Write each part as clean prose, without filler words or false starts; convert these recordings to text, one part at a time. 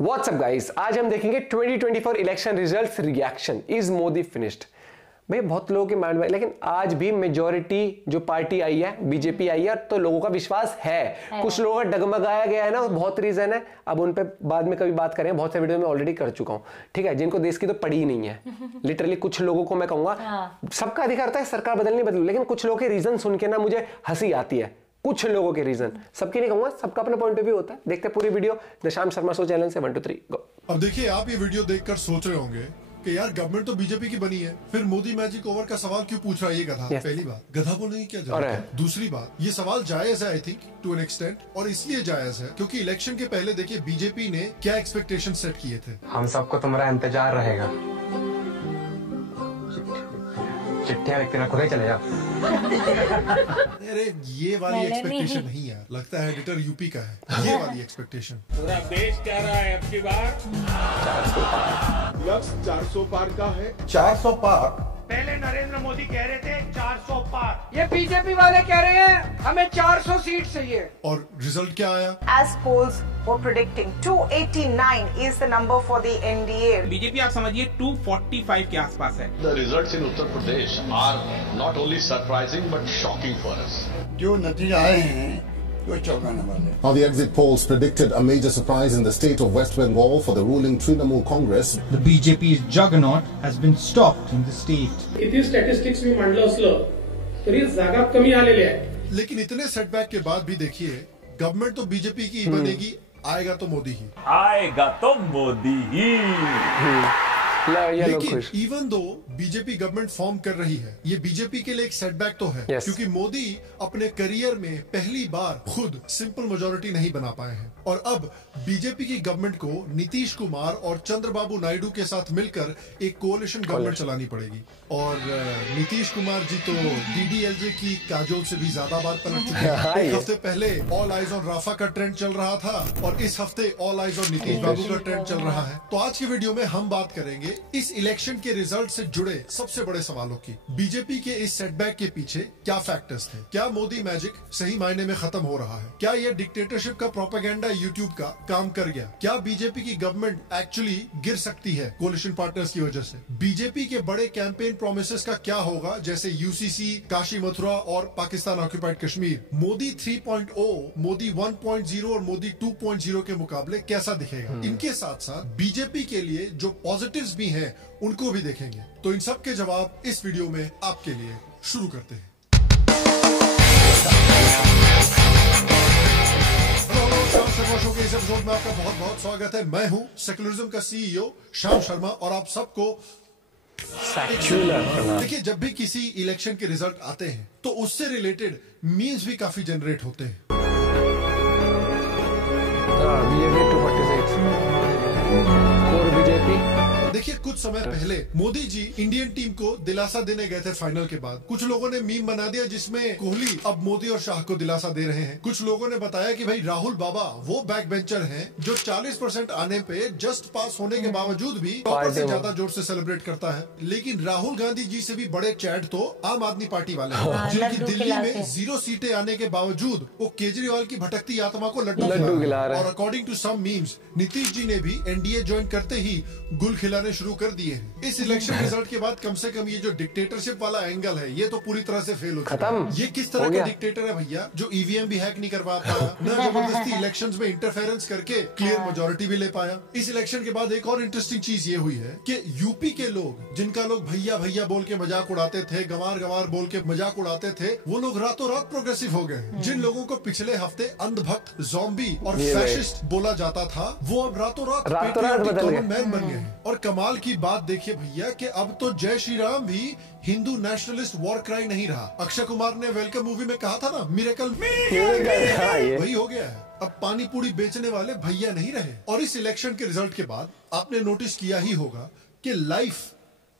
WhatsApp guys, आज हम देखेंगे 2024 election results reaction. Is Modi finished? भाई बहुत लोगों के माइंड में, लेकिन आज भी मेजॉरिटी जो पार्टी आई है, बीजेपी आई है, तो लोगों का विश्वास है। कुछ लोगों का डगमगाया गया है ना, बहुत रीजन है। अब उन पे बाद में कभी बात करें, बहुत से वीडियो में ऑलरेडी कर चुका हूं, ठीक है। जिनको देश की तो पड़ी ही नहीं है लिटरली। कुछ लोगों को मैं कहूंगा, सबका अधिकार होता है सरकार बदलनी बदलू, लेकिन कुछ लोगों के रीजन सुन के ना मुझे हंसी आती है। कुछ लोगों के रीजन, सबके नहीं कहूंगा, सबका अपना पॉइंट ऑफ व्यू होता है। देखते हैं पूरी वीडियो द शाम शर्मा शो चैनल से 1 2 3 गो। अब देखिए, आप ये वीडियो देखकर सोच रहे होंगे कि यार गवर्नमेंट तो बीजेपी की बनी है, फिर मोदी मैजिक ओवर का सवाल क्यों पूछ रहा है ये गधा? पहली बात, गधा को नहीं क्या जरूरत है। दूसरी बात, ये सवाल जायज है I think to an extent, और इसलिए जायज है क्योंकि इलेक्शन के पहले देखिए बीजेपी ने क्या एक्सपेक्टेशन सेट किए थे। हम सबको तुम्हारा इंतजार रहेगा। चिट्ठियां लिखते ना खुद ही चले जाओ। अरे ये वाली एक्सपेक्टेशन नहीं है, लगता है एडिटर यूपी का है। ये वाली एक्सपेक्टेशन। पूरा देश कह रहा है अब की बार 400 पार, लक्ष्य 400 पार का है। 400 पार पहले नरेंद्र मोदी कह रहे थे 400 पार, ये बीजेपी वाले कह रहे हैं हमें 400 सीट चाहिए। और रिजल्ट क्या आया? As polls were predicting, 289 is the number for the NDA. BJP आप समझिए 245 के आसपास है। The results in Uttar Pradesh are not only surprising but shocking for us. जो नतीजे आए हैं वो चौंकाने वाले। Now the exit polls predicted a major surprise in the state of West Bengal for the ruling Trinamool Congress. The BJP's juggernaut has been stopped in the state. इथे statistics मी मांडलं असलं तरी जागा कमी आलेल्या आहेत। लेकिन इतने सेटबैक के बाद भी देखिए, गवर्नमेंट तो बीजेपी की ही बनेगी, आएगा तो मोदी ही। आएगा तो मोदी ही। लेकिन even though BJP government form कर रही है, ये बीजेपी के लिए एक सेटबैक तो है। क्योंकि मोदी अपने करियर में पहली बार खुद सिंपल मेजोरिटी नहीं बना पाए हैं, और अब बीजेपी की गवर्नमेंट को नीतीश कुमार और चंद्रबाबू नायडू के साथ मिलकर एक कोalition गवर्नमेंट चलानी पड़ेगी। और नीतीश कुमार जी तो डीडीएलजे की काजोल से भी ज्यादा बार पलट चुके हैं। एक हफ्ते पहले ऑल आइज ऑन राफा का ट्रेंड चल रहा था, और इस हफ्ते ऑल आइज ऑन नीतीश बाबू का ट्रेंड चल रहा है। तो आज की वीडियो में हम बात करेंगे इस इलेक्शन के रिजल्ट से जुड़े सबसे बड़े सवालों की। बीजेपी के इस सेटबैक के पीछे क्या फैक्टर्स थे? क्या मोदी मैजिक सही मायने में खत्म हो रहा है? क्या यह डिक्टेटरशिप का प्रोपेगेंडा यूट्यूब का काम कर गया? क्या बीजेपी की गवर्नमेंट एक्चुअली गिर सकती है कोलिशन पार्टनर्स की वजह से? बीजेपी के बड़े कैंपेन प्रोमिसेस का क्या होगा, जैसे यूसीसी, काशी मथुरा और पाकिस्तान ऑक्यूपाइड कश्मीर? मोदी 3.0, मोदी 1.0 और मोदी 2.0 के मुकाबले कैसा दिखेगा? इनके साथ साथ बीजेपी के लिए जो पॉजिटिव्स भी हैं उनको भी देखेंगे। तो इन सब के जवाब इस वीडियो में आपके लिए। शुरू करते हैं। शाम शर्मा शो के इस एपिसोड में आपका बहुत बहुत स्वागत है। मैं हूं सेकुलरिज्म का सीईओ शाम शर्मा, और आप सबको देखिए, जब भी किसी इलेक्शन के रिजल्ट आते हैं तो उससे रिलेटेड मीम्स भी काफी जनरेट होते हैं। देखिए, कुछ समय पहले मोदी जी इंडियन टीम को दिलासा देने गए थे फाइनल के बाद। कुछ लोगों ने मीम बना दिया जिसमें कोहली अब मोदी और शाह को दिलासा दे रहे हैं। कुछ लोगों ने बताया कि भाई राहुल बाबा वो बैक बेंचर हैं जो 40% आने पे जस्ट पास होने के बावजूद भी टॉपर से ज्यादा जोर से सेलिब्रेट करता है। लेकिन राहुल गांधी जी से भी बड़े चैट तो आम आदमी पार्टी वाले हैं, जिनकी दिल्ली में 0 सीटें आने के बावजूद वो केजरीवाल की भटकती आत्मा को लड्डू खिला रहे हैं। और according to some memes, Nitish ji ने भी एनडीए ज्वाइन करते ही गुल खिलाने शुरू कर दिए हैं। इस इलेक्शन रिजल्ट के बाद कम से कम ये जो डिक्टेटरशिप वाला एंगल है, ये तो पूरी तरह से फेल हो चुका है। ये किस तरह का डिक्टेटर है भैया, जो ईवीएम भी हैक नहीं करवा पाया, न जबरदस्ती इलेक्शंस में इंटरफेरेंस करके क्लियर मेजोरिटी भी ले पाया। इस इलेक्शन के बाद एक और इंटरेस्टिंग चीज ये हुई है कि यूपी के लोग, जिनका लोग भैया भैया बोल के मजाक उड़ाते थे, गंवार गंवार बोल के मजाक उड़ाते थे, वो लोग रातों रात प्रोग्रेसिव हो गए। जिन लोगों को पिछले हफ्ते अंधभक्त, ज़ॉम्बी और फैशिस्ट बोला जाता था, वो अब रातों रात मैन बन गए। और कमाल की बात देखिए भैया कि अब तो जय श्री राम भी हिंदू नेशनलिस्ट वॉर क्राई नहीं रहा। अक्षय कुमार ने वेलकम मूवी में कहा था ना, मिरेकल, वही हो गया है। अब पानी पूरी बेचने वाले भैया नहीं रहे। और इस इलेक्शन के रिजल्ट के बाद आपने नोटिस किया ही होगा कि लाइफ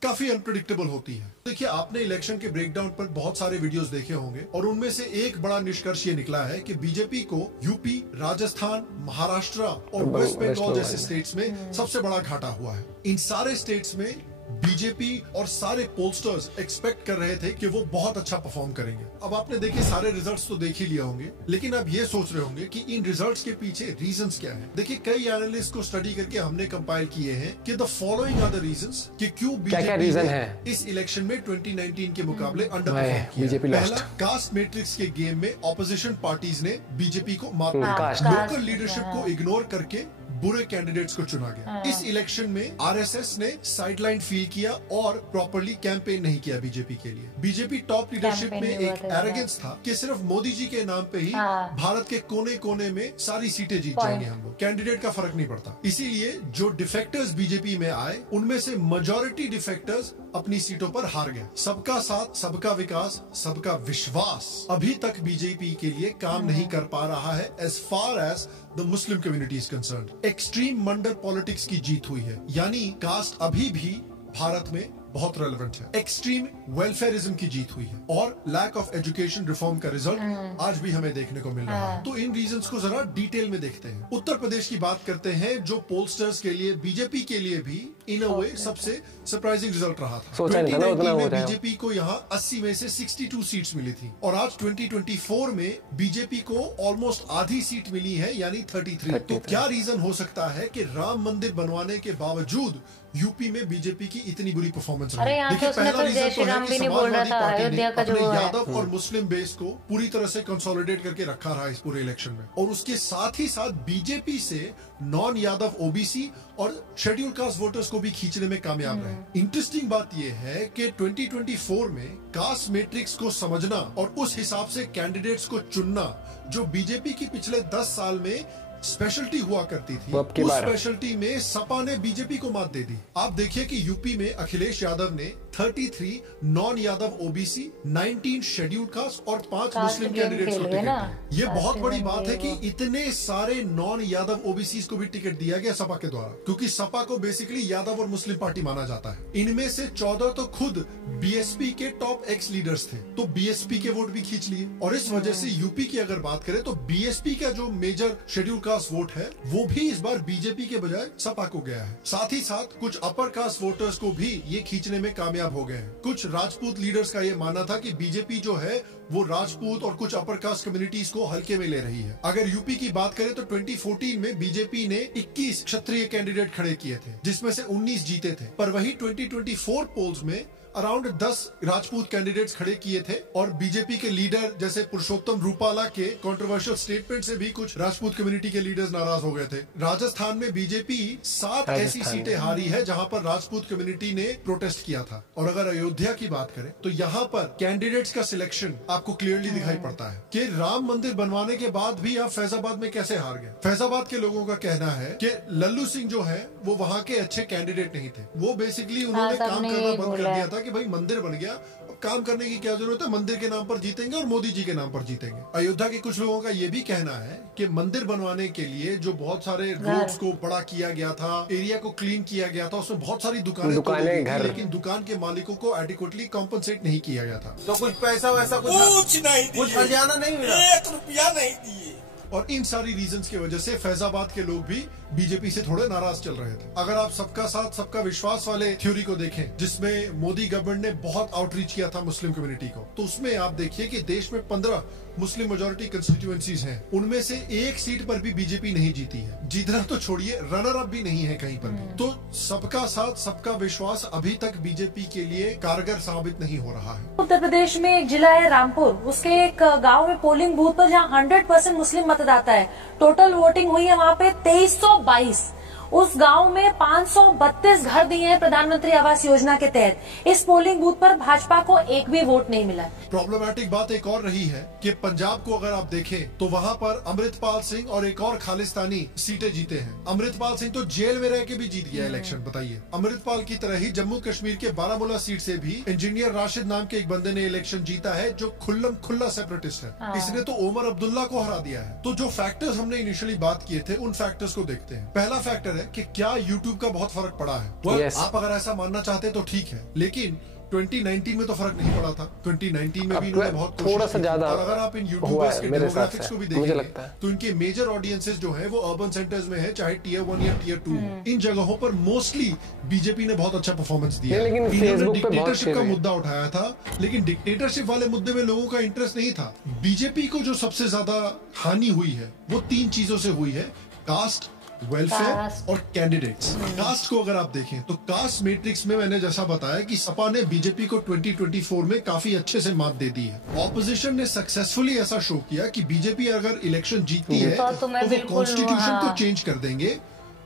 काफी अनप्रेडिक्टेबल होती है। देखिए, आपने इलेक्शन के ब्रेकडाउन पर बहुत सारे वीडियोस देखे होंगे, और उनमें से एक बड़ा निष्कर्ष ये निकला है कि बीजेपी को यूपी, राजस्थान, महाराष्ट्र और वेस्ट बंगाल जैसे स्टेट्स में सबसे बड़ा घाटा हुआ है। इन सारे स्टेट्स में बीजेपी और सारे पोलस्टर्स एक्सपेक्ट कर रहे थे कि वो बहुत अच्छा परफॉर्म करेंगे। अब आपने देखे सारे रिजल्ट्स तो देख ही लिया होंगे, लेकिन अब ये सोच रहे होंगे कि इन रिजल्ट्स के पीछे रीजंस क्या हैं। देखिए कई एनालिस्ट को स्टडी करके हमने कंपाइल किए हैं कि the following are the reasons कि क्यों बीजेपी ने इस इलेक्शन में 2019 के मुकाबले अंडर परफॉर्म किया। पहला, कास्ट मैट्रिक्स के गेम में ऑपोजिशन पार्टीज ने बीजेपी को मात दी। लोकल लीडरशिप को इग्नोर करके बुरे कैंडिडेट्स को चुना गया। इस इलेक्शन में आरएसएस ने साइडलाइन फील किया और प्रॉपर्ली कैंपेन नहीं किया बीजेपी के लिए। बीजेपी टॉप लीडरशिप में एक एरोगेंस था कि सिर्फ मोदी जी के नाम पे ही भारत के कोने कोने में सारी सीटें जीत जाएंगे हम लोग, कैंडिडेट का फर्क नहीं पड़ता। इसीलिए जो डिफेक्टर्स बीजेपी में आए उनमें से मेजॉरिटी डिफेक्टर्स अपनी सीटों पर हार गए। सबका साथ, सबका विकास, सबका विश्वास अभी तक बीजेपी के लिए काम नहीं कर पा रहा है as far as the Muslim community is concerned. Extreme Mandal politics की जीत हुई है, यानी कास्ट अभी भी भारत में बहुत रेलेवेंट है। एक्सट्रीम वेलफेयरिज्म की जीत हुई है और लैक ऑफ एजुकेशन रिफॉर्म का रिजल्ट आज भी हमें देखने को मिल रहा है। तो इन रीजंस को जरा डिटेल में देखते हैं। उत्तर प्रदेश की बात करते हैं, जो पोलस्टर्स के लिए, बीजेपी के लिए भी इन अ वे सबसे सरप्राइजिंग रिजल्ट रहा था। 2019 में बीजेपी को यहाँ 80 में से 62 सीट्स मिली थी और आज 2024 में बीजेपी को ऑलमोस्ट आधी सीट मिली है, यानी 33। तो क्या रीजन हो सकता है कि राम मंदिर बनवाने के बावजूद यूपी में बीजेपी की इतनी बुरी परफॉर्मेंस रही? देखिए पहला रीजन तो है कि समाजवादी पार्टी ने अपने यादव और मुस्लिम बेस को पूरी तरह से कंसोलिडेट करके रखा रहा इस पूरे इलेक्शन में, और उसके साथ ही साथ बीजेपी से नॉन यादव ओबीसी और शेड्यूल कास्ट वोटर्स को भी खींचने में कामयाब रहे। इंटरेस्टिंग बात यह है कि 2024 में कास्ट मैट्रिक्स को समझना और उस हिसाब से कैंडिडेट्स को चुनना, जो बीजेपी की पिछले 10 साल में स्पेशलिटी हुआ करती थी, उस स्पेशलिटी में सपा ने बीजेपी को मात दे दी। आप देखिए कि यूपी में अखिलेश यादव ने 33 non Yadav OBC, 19 schedule caste और 5 मुस्लिम कैंडिडेट्स को टिकट दिया। ये बहुत बड़ी बात है कि इतने सारे नॉन यादव ओबीसी को भी टिकट दिया गया सपा के द्वारा, क्योंकि सपा को बेसिकली यादव और मुस्लिम पार्टी माना जाता है। इनमें से 14 तो खुद बीएसपी के टॉप एक्स लीडर्स थे, तो बीएसपी के वोट भी खींच लिए। और इस वजह से यूपी की अगर बात करें तो बीएसपी का जो मेजर शेड्यूल कास्ट वोट है वो भी इस बार बीजेपी के बजाय सपा को गया है। साथ ही साथ कुछ अपर कास्ट वोटर्स को भी ये खींचने में कामयाब हो गए हैं। कुछ राजपूत लीडर्स का ये मानना था कि बीजेपी जो है वो राजपूत और कुछ अपर कास्ट कम्युनिटीज को हल्के में ले रही है। अगर यूपी की बात करें तो 2014 में बीजेपी ने 21 क्षत्रिय कैंडिडेट खड़े किए थे, जिसमें से 19 जीते थे, पर वही 2024 पोल्स में अराउंड 10 राजपूत कैंडिडेट्स खड़े किए थे और बीजेपी के लीडर जैसे पुरुषोत्तम रूपाला के कंट्रोवर्शियल स्टेटमेंट से भी कुछ राजपूत कम्युनिटी के लीडर्स नाराज हो गए थे। राजस्थान में बीजेपी 7 ऐसी सीटें हारी है जहां पर राजपूत कम्युनिटी ने प्रोटेस्ट किया था। और अगर अयोध्या की बात करें तो यहाँ पर कैंडिडेट्स का सिलेक्शन आपको क्लियरली दिखाई पड़ता है कि राम मंदिर बनवाने के बाद भी आप फैजाबाद में कैसे हार गए। फैजाबाद के लोगों का कहना है कि लल्लू सिंह जो है वो वहाँ के अच्छे कैंडिडेट नहीं थे, वो बेसिकली उन्होंने काम करना बंद कर दिया था कि भाई मंदिर बन गया, अब काम करने की क्या जरूरत है, मंदिर के नाम पर जीतेंगे और मोदी जी के नाम पर जीतेंगे। अयोध्या के कुछ लोगों का ये भी कहना है कि मंदिर बनवाने के लिए जो बहुत सारे रोड्स को बड़ा किया गया था, एरिया को क्लीन किया गया था, उसमें बहुत सारी दुकानें घर, लेकिन दुकान के मालिकों को एडिक्वेटली कॉम्पनसेट नहीं किया गया था। तो कुछ पैसा वैसा कुछ नहीं, कुछ हरियाणा नहीं मिला, 1 रुपया नहीं दिए। और इन सारी रीजंस की वजह से फैजाबाद के लोग भी बीजेपी से थोड़े नाराज चल रहे थे। अगर आप सबका साथ सबका विश्वास वाले थ्योरी को देखें, जिसमें मोदी गवर्नमेंट ने बहुत आउटरीच किया था मुस्लिम कम्युनिटी को, तो उसमें आप देखिए कि देश में 15 मुस्लिम मेजॉरिटी कंस्टिट्यूएंसीज हैं, उनमें से एक सीट पर भी बीजेपी नहीं जीती है। जीतना तो छोड़िए, रनर अप भी नहीं है कहीं पर भी। तो सबका साथ सबका विश्वास अभी तक बीजेपी के लिए कारगर साबित नहीं हो रहा है। उत्तर प्रदेश में एक जिला है रामपुर, उसके एक गांव में पोलिंग बूथ पर जहां 100% मुस्लिम मतदाता है, टोटल वोटिंग हुई है वहां पे 2322। उस गांव में 532 घर दिए हैं प्रधानमंत्री आवास योजना के तहत। इस पोलिंग बूथ पर भाजपा को एक भी वोट नहीं मिला। प्रॉब्लमैटिक बात एक और रही है कि पंजाब को अगर आप देखें तो वहां पर अमृतपाल सिंह और एक और खालिस्तानी सीटें जीते हैं। अमृतपाल सिंह तो जेल में रह के भी जीत गया इलेक्शन, बताइए। अमृतपाल की तरह ही जम्मू कश्मीर के बारामूला सीट से भी इंजीनियर राशिद नाम के एक बंदे ने इलेक्शन जीता है, जो खुल्ला सेपरेटिस्ट है। इसने तो ओमर अब्दुल्ला को हरा दिया है। तो जो फैक्टर्स हमने इनिशियली बात किए थे, उन फैक्टर्स को देखते हैं। पहला फैक्टर है कि क्या यूट्यूब का बहुत फर्क पड़ा है। आप अगर ऐसा मानना चाहते हैं तो ठीक है, लेकिन 2019 में तो फर्क नहीं पड़ा था। 2019 में भी इन्होंने बहुत थोड़ा सा ज्यादा, और अगर आप इन यूट्यूबर्स के डेमोग्राफिक्स को भी मुझे देखेंगे लगता है तो इनके मेजर ऑडियंसेस जो है वो अर्बन सेंटर्स में है, चाहे टियर 1 या टियर 2। इन जगहों पर मोस्टली बीजेपी ने बहुत अच्छा परफॉर्मेंस दिया। लेकिन डिक्टेटरशिप का मुद्दा उठाया था, लेकिन डिक्टेटरशिप वाले मुद्दे में लोगों का इंटरेस्ट नहीं था। बीजेपी को जो सबसे ज्यादा हानि हुई है वो 3 चीजों से हुई है, कास्ट, वेलफेयर और कैंडिडेट्स। कास्ट को अगर आप देखें तो कास्ट मैट्रिक्स में मैंने जैसा बताया कि सपा ने बीजेपी को 2024 में काफी अच्छे से मात दे दी है। ऑपोजिशन ने सक्सेसफुली ऐसा शो किया कि बीजेपी अगर इलेक्शन जीतती है तो वो कॉन्स्टिट्यूशन को चेंज कर देंगे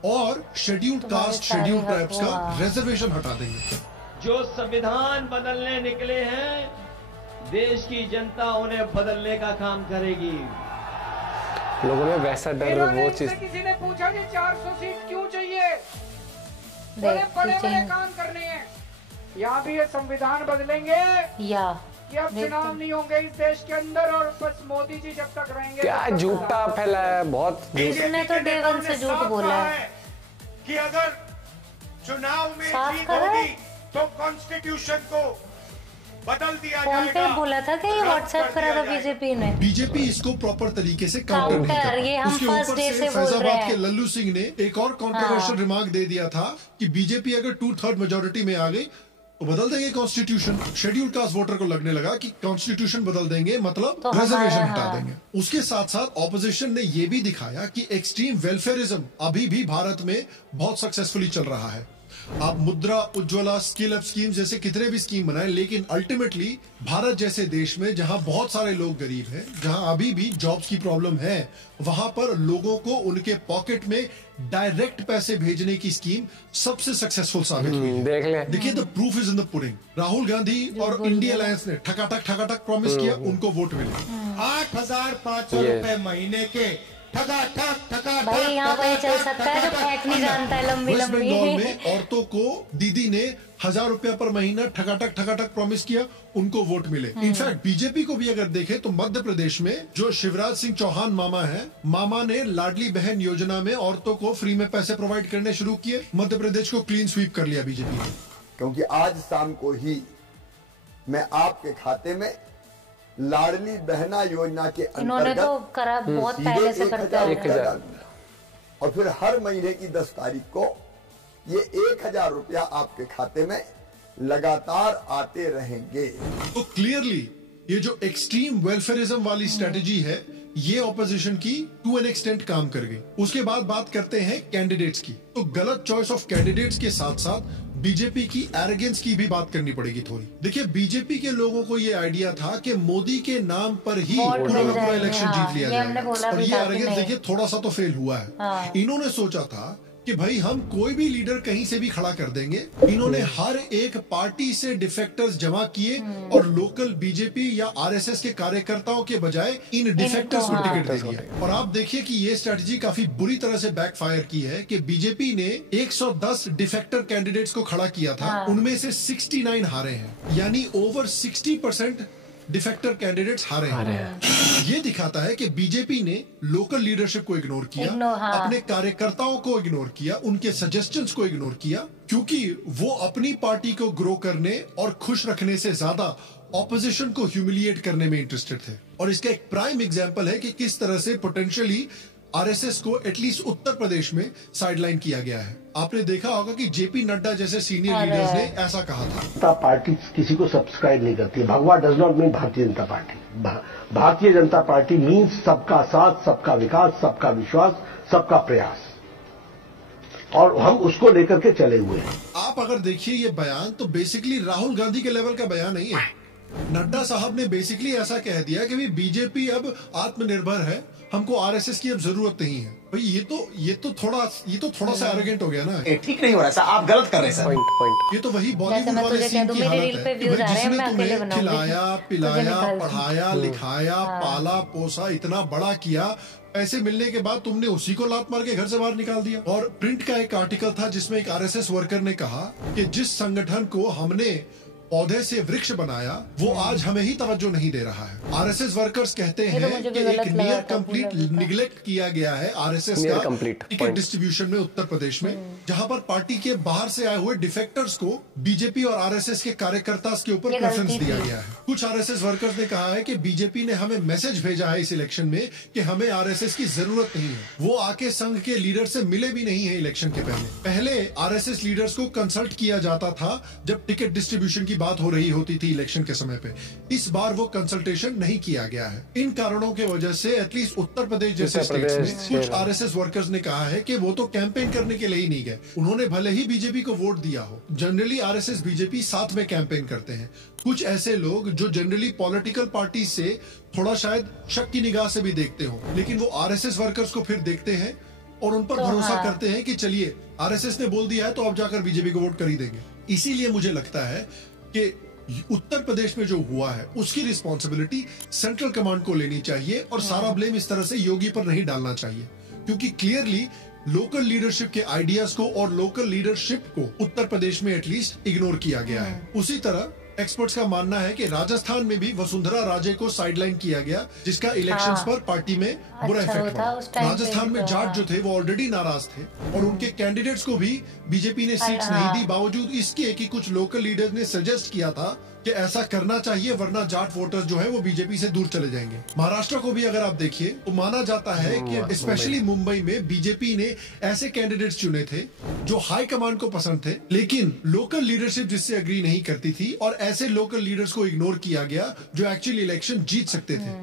और शेड्यूल्ड कास्ट, शेड्यूल्ड ट्राइब्स का रिजर्वेशन हटा देंगे। जो संविधान बदलने निकले हैं, देश की जनता उन्हें बदलने का काम करेगी। लोगों ने वैसा डर, वो चीज। किसी ने पूछा कि 400 सीट क्यों चाहिए, बड़े बड़े काम करने हैं। यहाँ भी ये संविधान बदलेंगे या कि अब चुनाव नहीं होंगे इस देश के अंदर और बस मोदी जी जब तक रहेंगे। क्या झूठा फैलाया है, बहुत। इसने तो डे वन से झूठ बोला है कि अगर चुनाव में जीत होगी तो कॉन्स्टिट्यूशन को बदल दिया फोन पे बोला था कि ये व्हाट्सएप करा था बीजेपी ने। बीजेपी इसको प्रॉपर तरीके से काउंटर नहीं कर। ये हम उसके फर्स्ट ऊपर डे से से बोल रहे फैजाबाद हैं। के लल्लू सिंह ने एक और कंट्रोवर्शियल रिमार्क दे दिया था कि बीजेपी अगर 2/3 मेजोरिटी में आ गई तो बदल देंगे कॉन्स्टिट्यूशन। शेड्यूल कास्ट वोटर को लगने लगा कि कॉन्स्टिट्यूशन बदल देंगे मतलब तो रिजर्वेशन हटा देंगे। उसके साथ साथ ऑपोजिशन ने यह भी दिखाया कि एक्सट्रीम वेलफेयरिज्म अभी भी भारत में बहुत सक्सेसफुली चल रहा है। आप मुद्रा, उज्ज्वला, स्किल अप स्कीम जैसे कितने भी स्कीम बनाएं, लेकिन अल्टीमेटली भारत जैसे देश में जहां बहुत सारे लोग गरीब हैं, जहां अभी भी जॉब्स की प्रॉब्लम है, वहां पर लोगों को उनके पॉकेट में डायरेक्ट पैसे भेजने की स्कीम सबसे सक्सेसफुल साबित हुई है। देख ले, देखिए, the proof is in the pudding. Rahul Gandhi और इंडिया अलायंस ने ठकाठक प्रॉमिस किया, उनको वोट मिले। 8,500 रुपए महीने के भाई यहाँ वही चल सकता है जो फेंक नहीं जानता है लंबी वेस्ट लंबी। बंगाल में औरतों को दीदी ने 1000 रुपया पर महीना ठकाठक प्रॉमिस किया, उनको वोट मिले। इनफैक्ट बीजेपी को भी अगर देखें तो मध्य प्रदेश में जो शिवराज सिंह चौहान मामा है, मामा ने लाडली बहन योजना में औरतों को फ्री में पैसे प्रोवाइड करने शुरू किए। मध्य प्रदेश को क्लीन स्वीप कर लिया बीजेपी ने। क्योंकि आज शाम को ही मैं आपके खाते में लाडली बहना योजना के इन्होंने तो करा बहुत पहले से करता है। 1000 और फिर हर महीने की 10 तारीख को ये 1000 रुपया आपके खाते में लगातार आते रहेंगे। तो क्लियरली ये जो एक्सट्रीम वेलफेयरिज्म वाली स्ट्रेटेजी है, ये ऑपोजिशन की टू एन एक्सटेंट काम कर गई। उसके बाद बात करते हैं कैंडिडेट्स की। तो गलत चॉइस ऑफ कैंडिडेट्स के साथ साथ बीजेपी की एरोगेंस की भी बात करनी पड़ेगी थोड़ी। देखिए, बीजेपी के लोगों को ये आइडिया था कि मोदी के नाम पर ही पूरा इलेक्शन जीत लिया जाएगा, और ये एरोगेंस देखिए थोड़ा सा तो फेल हुआ है। इन्होंने सोचा था कि भाई हम कोई भी लीडर कहीं से भी खड़ा कर देंगे। इन्होंने हर एक पार्टी से डिफेक्टर्स जमा किए और लोकल बीजेपी या आरएसएस के कार्यकर्ताओं के बजाय इन डिफेक्टर्स को टिकट दे दिया। और आप देखिए कि ये स्ट्रेटजी काफी बुरी तरह से बैकफायर की है कि बीजेपी ने 110 डिफेक्टर कैंडिडेट्स को खड़ा किया था, उनमें से 69 हारे हैं, यानी ओवर 60% डिफेक्टर कैंडिडेट्स हारे हैं। ये दिखाता है कि बीजेपी ने लोकल लीडरशिप को इग्नोर किया, अपने कार्यकर्ताओं को इग्नोर किया, उनके सजेशंस को इग्नोर किया, क्योंकि वो अपनी पार्टी को ग्रो करने और खुश रखने से ज्यादा ऑपोजिशन को ह्यूमिलिएट करने में इंटरेस्टेड थे। और इसका एक प्राइम एग्जांपल है कि किस तरह से पोटेंशियली आरएसएस को एटलीस्ट उत्तर प्रदेश में साइडलाइन किया गया है। आपने देखा होगा कि जेपी नड्डा जैसे सीनियर लीडर्स ने ऐसा कहा था। जनता पार्टी किसी को सब्सक्राइब नहीं करती। भगवा does not mean Bharatiya Janata party. Bharatiya Janata party means सबका साथ, सबका विकास, सबका विश्वास, सबका प्रयास, और हम उसको लेकर के चले हुए हैं। आप अगर देखिए ये बयान, तो बेसिकली राहुल गांधी के लेवल का बयान नहीं है। नड्डा साहब ने बेसिकली ऐसा कह दिया कि बीजेपी अब आत्मनिर्भर है, हमको आरएसएस की अब जरूरत नहीं है। भाई ये तो थोड़ा सा एरोगेंट हो गया ना। ठीक नहीं हो रहा सर, आप गलत कर रहे हैं सर। ये तो वही बॉलीवुड वाले सीन की हालत है, जिसने तुम्हें खिलाया, पिलाया, पढ़ाया, लिखाया, पाला पोसा, इतना बड़ा किया, पैसे मिलने के बाद तुमने उसी को लात मार के घर से बाहर निकाल दिया। और प्रिंट का एक आर्टिकल था जिसमें एक आरएसएस वर्कर ने कहा कि जिस संगठन को हमने पौधे से वृक्ष बनाया, वो आज हमें ही तवज्जो नहीं दे रहा है। आरएसएस वर्कर्स कहते हैं कि एक नियर कंप्लीट निगलेक्ट किया गया है आरएसएस का टिकट डिस्ट्रीब्यूशन में उत्तर प्रदेश में, जहां पर पार्टी के बाहर से आए हुए डिफेक्टर्स को बीजेपी और आरएसएस के कार्यकर्ता के ऊपर प्रेफरेंस दिया गया है। कुछ आरएसएस वर्कर्स ने कहा है कि बीजेपी ने हमें मैसेज भेजा है इस इलेक्शन में कि हमें आरएसएस की जरूरत नहीं है। वो आके संघ के लीडर से मिले भी नहीं है इलेक्शन के पहले आरएसएस लीडर्स को कंसल्ट किया जाता था जब टिकट डिस्ट्रीब्यूशन की बात हो रही होती थी इलेक्शन के समय पे। इस बार वो कंसल्टेशन नहीं किया गया है। इन कारणों की वजह से एटलीस्ट उत्तर प्रदेश जैसे स्टेट्स में कुछ आरएसएस वर्कर्स ने कहा है कि वो तो कैंपेन करने के लिए ही नहीं गए, उन्होंने भले ही बीजेपी को वोट दिया हो। जनरली आरएसएस बीजेपी साथ में कैंपेन करते हैं। कुछ ऐसे लोग जो जनरली पॉलिटिकल पार्टी से थोड़ा शायद शक की निगाह से भी देखते हो, लेकिन वो आरएसएस वर्कर्स को फिर देखते हैं और उन पर भरोसा करते हैं कि चलिए आरएसएस ने बोल दिया है तो अब जाकर बीजेपी को वोट कर ही देंगे। इसीलिए मुझे लगता है कि उत्तर प्रदेश में जो हुआ है उसकी रिस्पॉन्सिबिलिटी सेंट्रल कमांड को लेनी चाहिए और सारा ब्लेम इस तरह से योगी पर नहीं डालना चाहिए, क्योंकि क्लियरली लोकल लीडरशिप के आइडियाज को और लोकल लीडरशिप को उत्तर प्रदेश में एटलीस्ट इग्नोर किया गया है। उसी तरह एक्सपर्ट्स का मानना है कि राजस्थान में भी वसुंधरा राजे को साइडलाइन किया गया, जिसका इलेक्शंस पर पार्टी में बुरा इफेक्ट पड़ा। राजस्थान में जाट जो थे वो ऑलरेडी नाराज थे और उनके कैंडिडेट्स को भी बीजेपी ने सीट्स नहीं दी, बावजूद इसके कि कुछ लोकल लीडर्स ने सजेस्ट किया था कि ऐसा करना चाहिए वरना जाट वोटर्स जो है वो बीजेपी से दूर चले जाएंगे। महाराष्ट्र को भी अगर आप देखिए तो माना जाता है कि स्पेशली मुंबई में बीजेपी ने ऐसे कैंडिडेट्स चुने थे जो हाई कमांड को पसंद थे, लेकिन लोकल लीडरशिप जिससे एग्री नहीं करती थी और ऐसे लोकल लीडर्स को इग्नोर किया गया जो एक्चुअली इलेक्शन जीत सकते थे,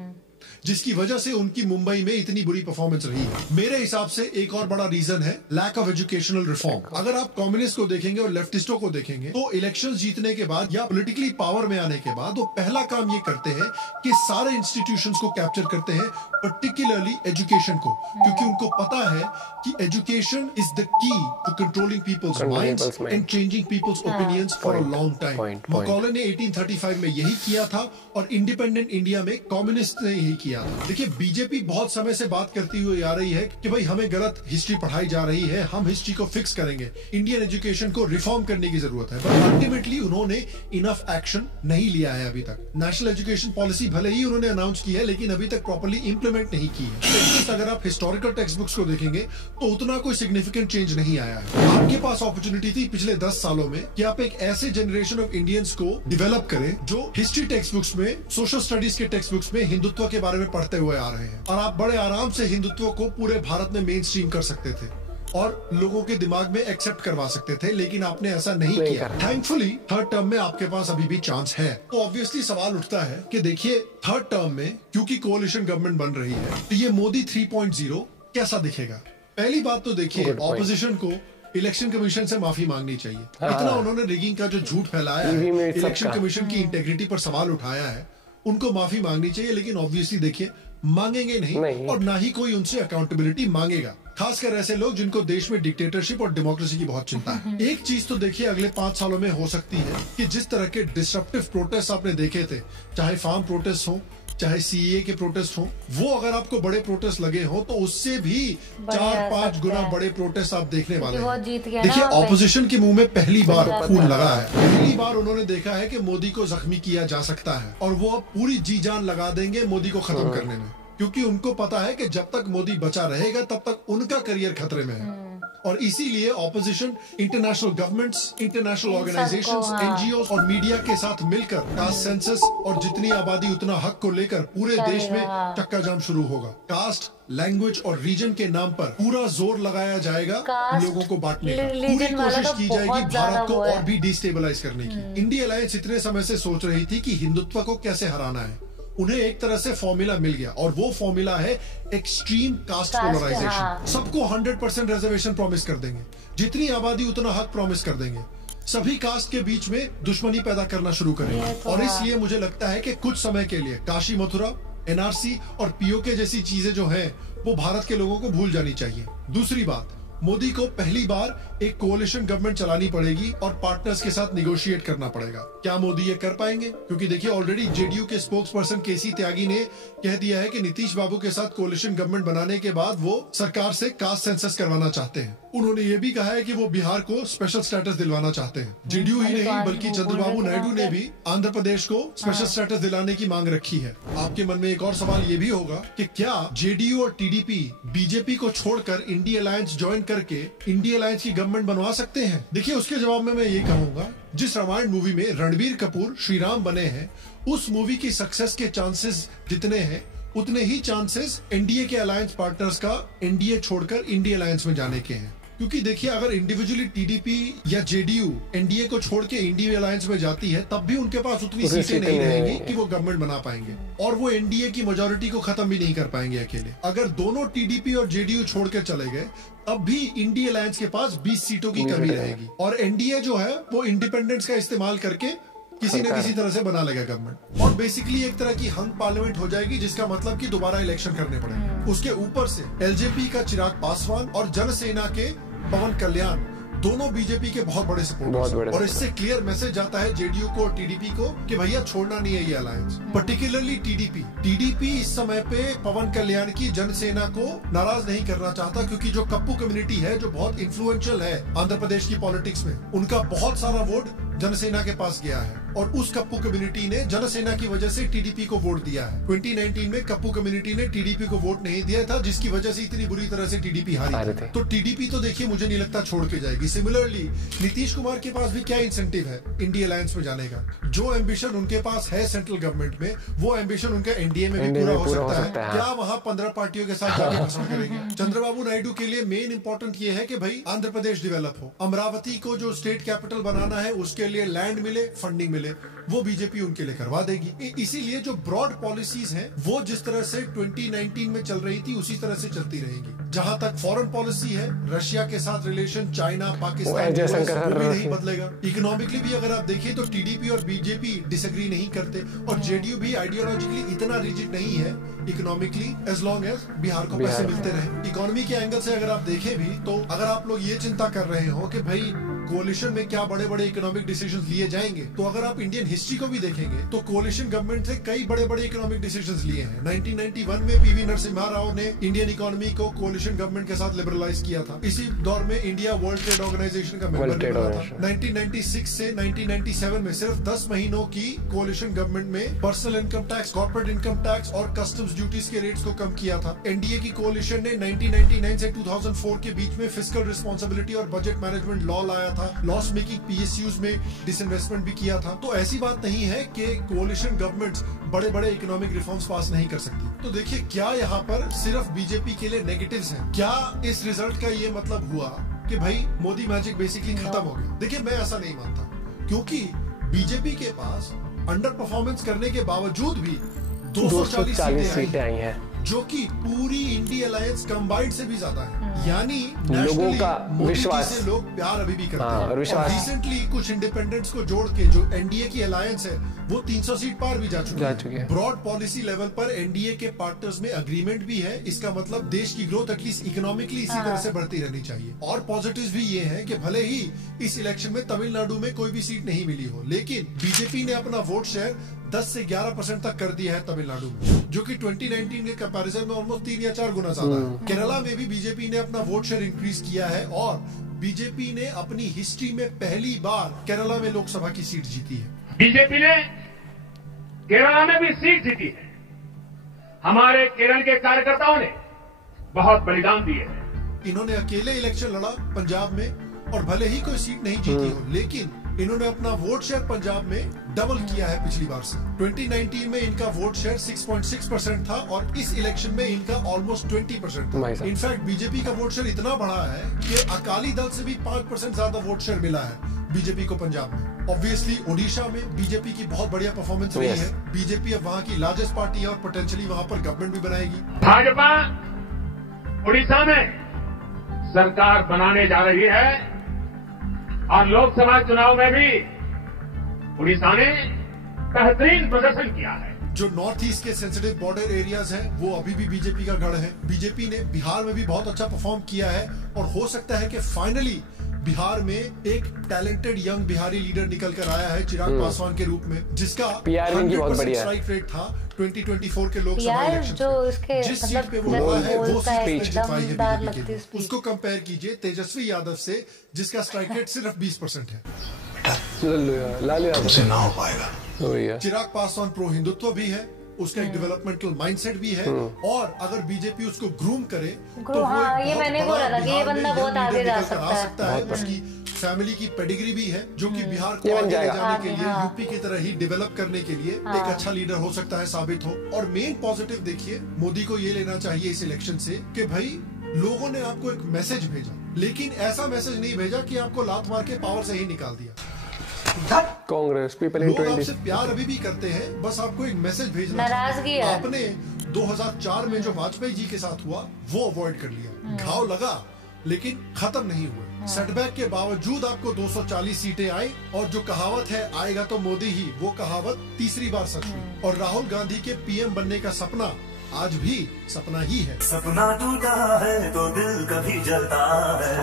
जिसकी वजह से उनकी मुंबई में इतनी बुरी परफॉर्मेंस रही है। मेरे हिसाब से एक और बड़ा रीजन है लैक ऑफ एजुकेशनल रिफॉर्म। अगर आप कम्युनिस्ट को देखेंगे और लेफ्टिस्टों को देखेंगे तो इलेक्शंस जीतने के बाद या पॉलिटिकली पावर में आने के बाद वो पहला काम ये करते हैं कि सारे इंस्टीट्यूशंस को कैप्चर करते हैं, पर्टिकुलरली एजुकेशन को, क्योंकि उनको पता है कि education is the key to controlling people's minds and changing people's opinions for a long time. Macaulay ने 1835 में यही किया था और इंडिपेंडेंट इंडिया में कम्युनिस्ट ने यही किया था। देखिए बीजेपी बहुत समय से बात करती हुई आ रही है कि भाई हमें गलत हिस्ट्री पढ़ाई जा रही है, हम हिस्ट्री को फिक्स करेंगे, इंडियन एजुकेशन को रिफॉर्म करने की जरूरत है, बट अल्टीमेटली उन्होंने इनफ एक्शन नहीं लिया है अभी तक। नेशनल एजुकेशन पॉलिसी भले ही उन्होंने अनाउंस की है लेकिन अभी तक प्रॉपर्ली इंप्लीमेंट नहीं की है। अगर आप हिस्टोरिकल टेक्स्ट बुक्स को देखेंगे तो उतना कोई सिग्निफिकेंट चेंज नहीं आया है। आपके पास अपॉर्चुनिटी थी पिछले 10 सालों में कि आप एक ऐसे जनरेशन ऑफ इंडियंस को डेवलप करें जो हिस्ट्री टेक्स्ट बुक्स में, सोशल स्टडीज के टेक्स्ट बुक्स में हिंदुत्व के बारे में पढ़ते हुए आ रहे हैं, और आप बड़े आराम से हिंदुत्व को पूरे भारत में मेन स्ट्रीम कर सकते थे और लोगों के दिमाग में एक्सेप्ट करवा सकते थे, लेकिन आपने ऐसा नहीं किया। थैंकफुली थर्ड टर्म में आपके पास अभी भी चांस है। तो ऑब्वियसली सवाल उठता है कि देखिए थर्ड टर्म में क्योंकि कोalition गवर्नमेंट बन रही है तो ये मोदी 3.0 कैसा दिखेगा। पहली बात तो देखिए ऑपोजिशन को इलेक्शन कमीशन से माफी मांगनी चाहिए। इतना उन्होंने रिगिंग का जो झूठ फैलाया है, इलेक्शन कमीशन की इंटेग्रिटी पर सवाल उठाया है, उनको माफी मांगनी चाहिए, लेकिन ऑब्वियसली देखिए मांगेंगे नहीं और ना ही कोई उनसे अकाउंटेबिलिटी मांगेगा, खासकर ऐसे लोग जिनको देश में डिक्टेटरशिप और डेमोक्रेसी की बहुत चिंता है। एक चीज तो देखिए अगले 5 सालों में हो सकती है कि जिस तरह के डिसरप्टिव प्रोटेस्ट आपने देखे थे, चाहे फार्म प्रोटेस्ट हो चाहे सीए के प्रोटेस्ट हो, वो अगर आपको बड़े प्रोटेस्ट लगे हो तो उससे भी 4-5 गुना बड़े प्रोटेस्ट आप देखने वाले हैं। देखिए ऑपोजिशन के मुंह में पहली बार खून लगा है, पहली बार उन्होंने देखा है कि मोदी को जख्मी किया जा सकता है और वो अब पूरी जी जान लगा देंगे मोदी को खत्म करने में, क्योंकि उनको पता है कि जब तक मोदी बचा रहेगा तब तक उनका करियर खतरे में है। और इसीलिए opposition international governments, international organisations, NGO और मीडिया के साथ मिलकर कास्ट सेंसस और जितनी आबादी उतना हक को लेकर पूरे देश में चक्का जाम शुरू होगा। कास्ट, लैंग्वेज और रीजन के नाम पर पूरा जोर लगाया जाएगा लोगों को बांटने का, पूरी कोशिश की जाएगी भारत को और भी डिस्टेबलाइज करने की। इंडिया अलायंस इतने समय से सोच रही थी कि हिंदुत्व को कैसे हराना है, उन्हें एक तरह से फॉर्मूला मिल गया और वो फॉर्मूला है एक्सट्रीम कास्ट पोलराइजेशन। सबको 100% रिजर्वेशन प्रॉमिस कर देंगे, जितनी आबादी उतना हक प्रॉमिस कर देंगे, सभी कास्ट के बीच में दुश्मनी पैदा करना शुरू करेंगे। और इसलिए मुझे लगता है कि कुछ समय के लिए काशी मथुरा, एनआरसी और पीओके जैसी चीजें जो हैं वो भारत के लोगों को भूल जानी चाहिए। दूसरी बात, मोदी को पहली बार एक कोalition गवर्नमेंट चलानी पड़ेगी और पार्टनर्स के साथ निगोशिएट करना पड़ेगा। क्या मोदी ये कर पाएंगे? क्योंकि देखिए ऑलरेडी जेडीयू के स्पोक्स पर्सन केसी त्यागी ने कह दिया है कि नीतीश बाबू के साथ कोalition गवर्नमेंट बनाने के बाद वो सरकार से कास्ट सेंसस करवाना चाहते हैं। उन्होंने ये भी कहा है कि वो बिहार को स्पेशल स्टेटस दिलवाना चाहते हैं। जेडीयू ही नहीं बल्कि चंद्रबाबू नायडू ने भी आंध्र प्रदेश को स्पेशल स्टेटस दिलाने की मांग रखी है। आपके मन में एक और सवाल ये भी होगा कि क्या जेडीयू और टीडीपी बीजेपी को छोड़कर इंडिया अलायंस ज्वाइन करके इंडिया अलायंस की गवर्नमेंट बनवा सकते हैं? देखिए, उसके जवाब में मैं ये कहूंगा, जिस रामायण मूवी में रणबीर कपूर श्री राम बने हैं, उस मूवी की सक्सेस के चांसेस जितने हैं उतने ही चांसेस एनडीए के अलायंस पार्टनर्स का एनडीए छोड़कर इंडिया अलायंस में जाने के हैं। क्योंकि देखिए, अगर इंडिविजुअली टीडीपी या जेडीयू एनडीए को छोड़ के इंडिया अलायंस में जाती है, तब भी उनके पास उतनी सीटें नहीं रहेंगी कि वो गवर्नमेंट बना पाएंगे, और वो एनडीए की मेजोरिटी को खत्म भी नहीं कर पाएंगे अकेले। अगर दोनों टीडीपी और जेडीयू छोड़ के चले गए, तब भी इंडिया अलायंस के पास 20 सीटों की कमी रहेगी, और एनडीए जो है वो इंडिपेंडेंस का इस्तेमाल करके किसी न किसी तरह से बना लेगा गवर्नमेंट, और बेसिकली एक तरह की हंग पार्लियामेंट हो जाएगी, जिसका मतलब कि दोबारा इलेक्शन करने पड़ेंगे। उसके ऊपर से एलजेपी का चिराग पासवान और जनसेना के पवन कल्याण दोनों बीजेपी के बहुत बड़े सपोर्टर्स, और इससे क्लियर मैसेज जाता है जेडीयू को और टीडीपी को कि भैया छोड़ना नहीं है ये अलायंस। पर्टिकुलरली टीडीपी इस समय पे पवन कल्याण की जनसेना को नाराज नहीं करना चाहता, क्योंकि जो कप्पू कम्युनिटी है, जो बहुत इन्फ्लुएंशियल है आंध्र प्रदेश की पॉलिटिक्स में, उनका बहुत सारा वोट जनसेना के पास गया है, और उस कप्पू कम्युनिटी ने जनसेना की वजह से टीडीपी को वोट दिया है। 2019 में कप्पू कम्युनिटी ने टीडीपी को वोट नहीं दिया था, जिसकी वजह से इतनी बुरी तरह से टीडीपी हारी थी। तो टीडीपी तो देखिए, मुझे नहीं लगता छोड़ के जाएगी। सिमिलरली नीतीश कुमार के पास भी क्या इंसेंटिव है इंडिया अलायंस में जाने का? जो एम्बिशन उनके पास है सेंट्रल गवर्नमेंट में, वो एम्बिशन उनका एनडीए में भी पूरा हो सकता है। क्या वहाँ 15 पार्टियों के साथ जाके पसंद करेंगे? चंद्रबाबू नायडू के लिए मेन इंपॉर्टेंट ये है कि भाई आंध्र प्रदेश डेवलप हो, अमरावती को जो स्टेट कैपिटल बनाना है उसके लिए लैंड मिले, फंडिंग मिले, वो बीजेपी उनके लिए करवा देगी। इसीलिए जो ब्रॉड पॉलिसीज हैं, वो जिस तरह से 2019 में चल रही थी उसी तरह से चलती रहेगी। जहां तक फॉरेन पॉलिसी है, रशिया के साथ रिलेशन, चाइना, पाकिस्तान, वो भी नहीं बदलेगा। इकोनॉमिकली भी अगर आप देखिए तो टीडीपी और बीजेपी डिसएग्री नहीं करते, और जेडीयू भी आइडियोलॉजिकली इतना रिजिड नहीं है economically, as long as Bihar को पैसे मिलते रहे। इकोनॉमी के एंगल से अगर आप देखें भी, तो अगर आप लोग ये चिंता कर रहे हो कि भाई कोलिशन में क्या बड़े बड़े इकोनॉमिक डिसीजंस लिए जाएंगे, तो अगर आप इंडियन हिस्ट्री को भी देखेंगे तो कोलिशन गवर्नमेंट से कई बड़े बड़े इकोनॉमिक डिसीजंस लिए हैं। 1991 में पीवी नरसिम्हा राव ने इंडियन इकोनॉमी को कोलिशन गवर्नमेंट के साथ लिबरलाइज किया था। इसी दौर में इंडिया वर्ल्ड ट्रेड ऑर्गेनाइजेशन का मेंबर बना था। 1996 से 1997 में सिर्फ 10 महीनों की कोलिशन गवर्नमेंट में personal income tax, corporate income tax और कस्टम्स ड्यूटीज के रेट्स को कम किया था। एनडीए की कोलिशन ने 1999 से 2004 के बीच में फिस्कल रिस्पॉन्सिबिलिटी और बजट मैनेजमेंट लॉ लाया था। लॉस मेकिंग पीएसयूज में डिसइन्वेस्टमेंट भी किया था। तो ऐसी बात नहीं है कि कोलिशन गवर्नमेंट्स बड़े बड़े इकोनॉमिक रिफॉर्म्स पास नहीं कर सकती। तो देखिए, क्या यहाँ पर सिर्फ बीजेपी के लिए नेगेटिव्स हैं? क्या इस रिजल्ट का ये मतलब हुआ कि भाई मोदी मैजिक बेसिकली खत्म हो गया? देखिए, मैं ऐसा नहीं मानता, क्योंकि बीजेपी के पास अंडर परफॉर्मेंस करने के बावजूद भी 240 सीटें आई हैं, जो कि पूरी इंडिया अलायंस कंबाइंड से भी ज्यादा है। यानी लोगों का विश्वास से लोग प्यार अभी भी करते हैं। और रिसेंटली कुछ इंडिपेंडेंट्स को जोड़ के जो एनडीए की अलायंस है, वो 300 सीट पार भी जा चुके हैं। ब्रॉड पॉलिसी लेवल पर एनडीए के पार्टनर्स में अग्रीमेंट भी है। इसका मतलब देश की ग्रोथ एटलीस्ट इकोनॉमिकली इसी तरह से बढ़ती रहनी चाहिए। और पॉजिटिव भी ये है कि भले ही इस इलेक्शन में तमिलनाडु में कोई भी सीट नहीं मिली हो, लेकिन बीजेपी ने अपना वोट शेयर 10 से 11% तक कर दिया है तमिलनाडु में, जो कि 2019 के कंपैरिजन में ऑलमोस्ट 3 या 4 गुना ज्यादा है। केरला में भी बीजेपी ने अपना वोट शेयर इंक्रीज किया है, और बीजेपी ने अपनी हिस्ट्री में पहली बार केरला में लोकसभा की सीट जीती है। बीजेपी ने केरला में भी सीट जीती है। हमारे केरल के कार्यकर्ताओं ने बहुत बलिदान दिए हैं। इन्होंने अकेले इलेक्शन लड़ा पंजाब में, और भले ही कोई सीट नहीं जीती हो, लेकिन इन्होंने अपना वोट शेयर पंजाब में डबल किया है पिछली बार से। 2019 में इनका वोट शेयर 6.6% था, और इस इलेक्शन में इनका ऑलमोस्ट 20% था। इनफैक्ट बीजेपी का वोट शेयर इतना बढ़ा है कि अकाली दल से भी 5% ज्यादा वोट शेयर मिला है बीजेपी को पंजाब में। ऑब्वियसली ओडिशा में बीजेपी की बहुत बढ़िया परफॉर्मेंस रही है। बीजेपी अब वहाँ की लार्जेस्ट पार्टी है, और पोटेंशियली वहाँ पर गवर्नमेंट भी बनाएगी। भाजपा उड़ीसा में सरकार बनाने जा रही है, और लोकसभा चुनाव में भी उड़ीसा ने बेहतरीन प्रदर्शन किया है। जो नॉर्थ ईस्ट के सेंसिटिव बॉर्डर एरियाज हैं, वो अभी भी बीजेपी का गढ़ है। बीजेपी ने बिहार में भी बहुत अच्छा परफॉर्म किया है, और हो सकता है कि फाइनली बिहार में एक टैलेंटेड यंग बिहारी लीडर निकल कर आया है चिराग पासवान के रूप में, जिसका 100% स्ट्राइक रेट था 2024 के लोकसभा इलेक्शन में। जिस सीट पे वो लड़ा है वो सीट जितवाई है बीजेपी के लिए। उसको कंपेयर कीजिए तेजस्वी यादव से, जिसका स्ट्राइक रेट सिर्फ 20% है। तुमसे ना हो पाएगा। चिराग पासवान प्रो हिंदुत्व भी है, उसका एक डेवलपमेंटल माइंडसेट भी है, और अगर बीजेपी उसको ग्रूम करे तो ये मैंने बोला था कि ये बंदा बहुत आगे जा सकता है। उसकी फैमिली की पेडिग्री भी है, जो कि बिहार को आगे ले जाने के लिए, यूपी की तरह ही डेवलप करने के लिए एक अच्छा लीडर हो सकता है, साबित हो। और मेन पॉजिटिव देखिए, मोदी को ये लेना चाहिए इस इलेक्शन से कि भाई लोगों ने आपको एक मैसेज भेजा, लेकिन ऐसा मैसेज नहीं भेजा कि आपको लात मार के पावर से ही निकाल दिया। कांग्रेस पीपल लोग आपसे प्यार अभी भी करते हैं, बस आपको एक मैसेज भेजना। नाराजगी है। आपने 2004 में जो वाजपेयी जी के साथ हुआ वो अवॉइड कर लिया। घाव लगा लेकिन खत्म नहीं हुआ। सेटबैक के बावजूद आपको 240 सीटें आई, और जो कहावत है आएगा तो मोदी ही, वो कहावत तीसरी बार सच हुई। और राहुल गांधी के पीएम बनने का सपना आज भी सपना ही है। सपना टूटा है तो दिल कभी जलता है,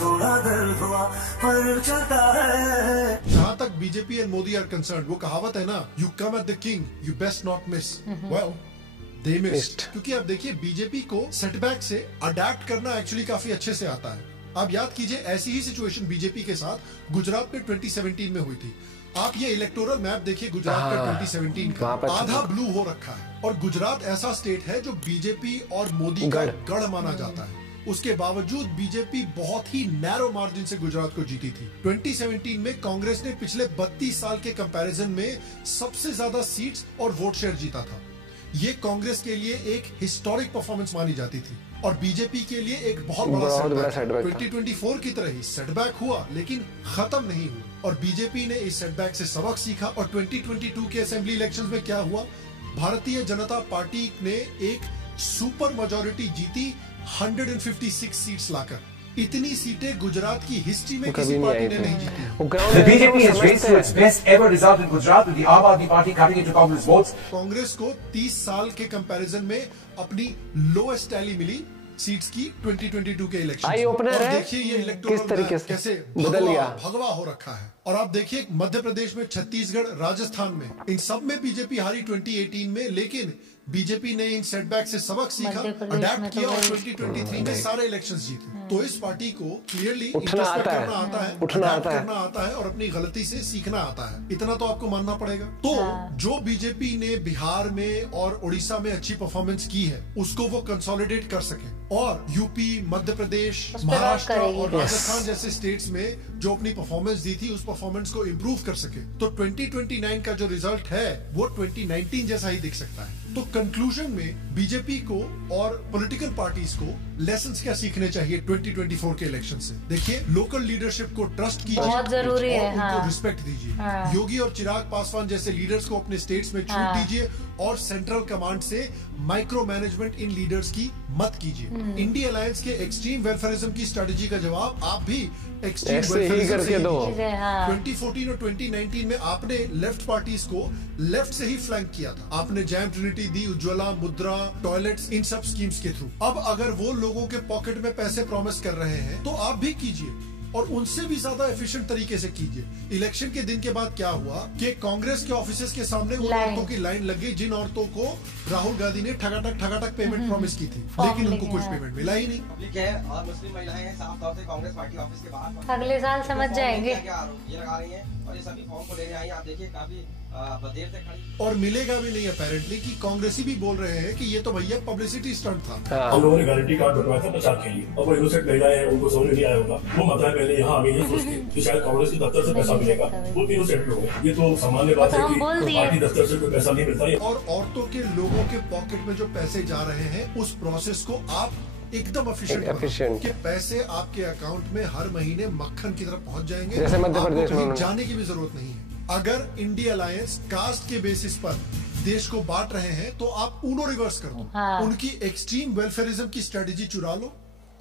थोड़ा दर्द हुआ पर चलता है। जहाँ तक BJP and Modi are concern, वो कहावत है ना, you come at the king you best not miss. Well they missed. क्योंकि आप देखिए बीजेपी को सेटबैक से अडेप्ट करना एक्चुअली काफी अच्छे से आता है। आप याद कीजिए ऐसी ही सिचुएशन बीजेपी के साथ गुजरात में 2017 में हुई थी। आप ये इलेक्टोरल मैप देखिए गुजरात का 2017 का, आधा ब्लू हो रखा है। और गुजरात ऐसा स्टेट है जो बीजेपी और मोदी का गढ़ माना जाता है। उसके बावजूद बीजेपी बहुत ही नैरो मार्जिन से गुजरात को जीती थी। 2017 में कांग्रेस ने पिछले 32 साल के कंपैरिजन में सबसे ज्यादा सीट्स और वोट शेयर जीता था। ये कांग्रेस के लिए एक हिस्टोरिक परफॉर्मेंस मानी जाती थी, और बीजेपी के लिए एक बहुत बड़ा सेटबैक। 2024 की तरह ही सेटबैक हुआ, लेकिन खत्म नहीं हुआ। और बीजेपी ने इस सेटबैक से सबक सीखा, और 2022 के असेंबली इलेक्शंस में क्या हुआ, भारतीय जनता पार्टी ने एक सुपर मेजॉरिटी जीती 156 सीट्स लाकर। इतनी सीटें गुजरात की हिस्ट्री में किसी पार्टी ने नहीं जीती। The BJP has raced to its best ever result in Gujarat with the Aam Aadmi Party cutting into Congress votes. Congress को 30 साल के कंपैरिजन में अपनी लोएस्ट टैली मिली सीट्स की 2022 के इलेक्शन। आई ओपनर है, देखिए ये इलेक्टोरल किस तरीके से कैसे बदल गया, भगवा हो रखा है। और आप देखिए मध्य प्रदेश में, छत्तीसगढ़, राजस्थान में, इन सब में बीजेपी हारी 2018 में, लेकिन बीजेपी ने इन सेटबैक से सबक सीखा, अडेप्ट किया, और 2023 में सारे इलेक्शंस जीते। तो इस पार्टी को क्लियरली उठना आता है और अपनी गलती से सीखना आता है। इतना तो आपको मानना पड़ेगा। तो जो बीजेपी ने बिहार में और उड़ीसा में अच्छी परफॉर्मेंस की है, उसको वो कंसोलिडेट कर सके, और यूपी, मध्य प्रदेश, महाराष्ट्र और राजस्थान जैसे स्टेट्स में जो अपनी परफॉर्मेंस दी थी, उस परफॉर्मेंस को इम्प्रूव कर सके, तो 2029 का जो रिजल्ट है वो 2019 जैसा ही दिख सकता है। तो कंक्लूजन में बीजेपी को और पॉलिटिकल पार्टीज को लेसन्स क्या सीखने चाहिए 2024 के इलेक्शन से? देखिए, लोकल लीडरशिप को ट्रस्ट कीजिए, बहुत जरूरी है, उनको रिस्पेक्ट दीजिए। योगी और चिराग पासवान जैसे लीडर्स को अपने स्टेट्स में छूट दीजिए, और सेंट्रल कमांड से माइक्रो मैनेजमेंट इन लीडर्स की मत कीजिए। इंडिया अलायंस के एक्सट्रीम वेलफेयरिज्म की स्ट्रेटेजी का जवाब आप भी एक्सट्रीम वेलफेयरिज्म से ही दीजिए। 2014 और 2019 में आपने लेफ्ट पार्टीज को लेफ्ट से ही फ्लैंक किया था। आपने जैम ट्रिनिटी दी, उज्ज्वला, मुद्रा, टॉयलेट्स, इन सब स्कीम्स के थ्रू। अब अगर वो लोगों के पॉकेट में पैसे प्रॉमिस कर रहे हैं तो आप भी कीजिए, और उनसे भी ज्यादा एफिशिएंट तरीके से कीजिए। इलेक्शन के दिन के बाद क्या हुआ कि कांग्रेस के ऑफिसेस के सामने उन औरतों की लाइन लग गई जिन औरतों को राहुल गांधी ने ठगाठक पेमेंट प्रॉमिस की थी, लेकिन उनको कुछ पेमेंट मिला ही नहीं। पब्लिक है और मुस्लिम महिलाएं हैं, साफ तौर से कांग्रेस पार्टी ऑफिस के बाहर अगले साल समझ जाएंगे क्या आरोप ये लगा रही है, और ये सभी फॉर्म को लेने आई। आप देखिए काफी देर से खड़ी, और मिलेगा भी नहीं अपेरेंटली, कि कांग्रेसी भी बोल रहे हैं कि ये तो भैया पब्लिसिटी स्टंट था। हम लोगों ने गारंटी कार्ड बनवाया था प्रचार के लिए, और वो इनोसेंट महिलाएं हैं, उनको समझ नहीं आया होगा। वो मतलब पहले यहाँ हमें ये सोच के कि शायद कांग्रेस के दफ्तर से पैसा मिलेगा, वो इनोसेंट लोग हैं। ये तो सामान्य बात है कि पार्टी दफ्तर से कोई पैसा नहीं मिलता है। और औरतों के लोगों के पॉकेट में जो पैसे जा रहे हैं, उस प्रोसेस को आप एकदम एफिशिएंट कि पैसे आपके अकाउंट में हर महीने मक्खन की तरफ पहुंच जाएंगे, जैसे मध्य प्रदेश में जाने की भी जरूरत नहीं है। अगर इंडिया अलायंस कास्ट के बेसिस पर देश को बांट रहे हैं तो आप उनो रिवर्स कर दो, उनकी एक्सट्रीम वेलफेयरिज्म की स्ट्रेटेजी चुरा लो,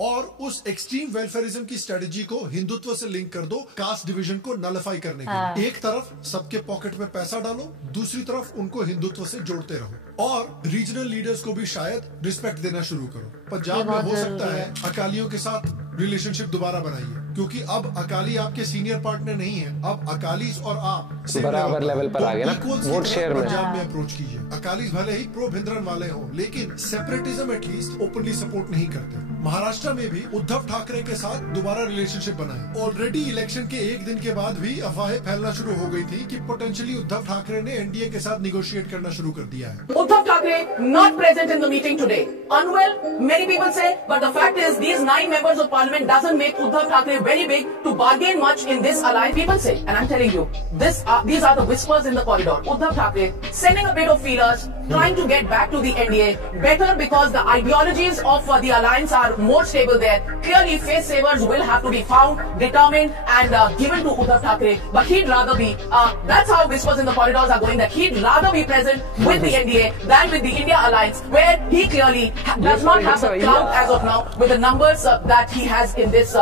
और उस एक्सट्रीम वेलफेयरिज्म की स्ट्रेटेजी को हिंदुत्व से लिंक कर दो, कास्ट डिवीजन को नलिफाई करने के लिए। एक तरफ सबके पॉकेट में पैसा डालो, दूसरी तरफ उनको हिंदुत्व से जोड़ते रहो, और रीजनल लीडर्स को भी शायद रिस्पेक्ट देना शुरू करो। पंजाब में हो सकता है अकालियों के साथ रिलेशनशिप दोबारा बनाइए, क्योंकि अब अकाली आपके सीनियर पार्टनर नहीं है, अब अकालीज और आप बराबर लेवल पर आ गए ना वोट शेयर में। पंजाब में अप्रोच कीजिए। अकालीज भले ही प्रो भिंद्रन वाले हों, लेकिन सेपरेटिज्म एटलीस्ट ओपनली सपोर्ट नहीं करते। महाराष्ट्र में भी उद्धव ठाकरे के साथ दोबारा रिलेशनशिप बनाए। ऑलरेडी इलेक्शन के एक दिन के बाद भी अफवाहें फैलना शुरू हो गई थी कि पोटेंशियली उद्धव ठाकरे ने एनडीए के साथ निगोशिएट करना शुरू कर दिया है। Uddhav Thackeray not present in the meeting today. Unwell, many people say, but the fact is these 9 members of parliament doesn't make Uddhav Thackeray very big to bargain much in this alliance. People say, and I'm telling you, these are the whispers in the corridor. Uddhav Thackeray sending a bit of feelers, trying to get back to the NDA. Better because the ideologies of the alliance are more stable there. Clearly, face savers will have to be found, determined, and given to Uddhav Thackeray. But he'd rather be, that's how whispers in the corridors are going, that he'd rather be present with the NDA than with the India alliance, where he clearly does not have the clout as of now with the numbers that he has in this,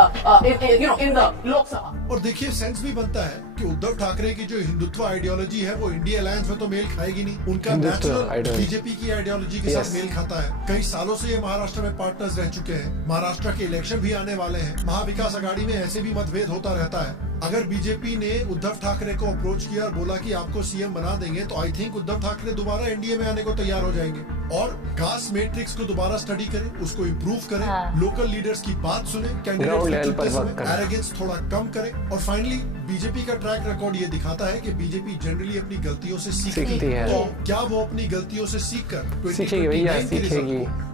in the Lok Sabha. और देखिए sense भी बनता है कि उद्धव ठाकरे की जो Hindutva ideology है वो इंडिया अलायंस में तो मेल खाएगी नहीं। उनका नेचुरल बीजेपी की आइडियोलॉजी के साथ मेल खाता है। कई सालों से ये महाराष्ट्र में पार्टनर्स रह चुके हैं। महाराष्ट्र के इलेक्शन भी आने वाले हैं। महाविकास आघाड़ी में ऐसे भी मतभेद होता रहता है। अगर बीजेपी ने उद्धव ठाकरे को अप्रोच किया और बोला कि आपको सीएम बना देंगे, तो आई थिंक उद्धव ठाकरे दोबारा एनडीए में आने को तैयार हो जाएंगे और कास्ट मैट्रिक्स को दोबारा स्टडी करें, उसको इम्प्रूव करें, लोकल लीडर्स की बात सुने, कैंडिडेट्स एरोगेंस थोड़ा कम करें। और फाइनली बीजेपी का ट्रैक रिकॉर्ड ये दिखाता है कि बीजेपी जनरली अपनी गलतियों से सीखती है। तो क्या वो अपनी गलतियों से सीखकर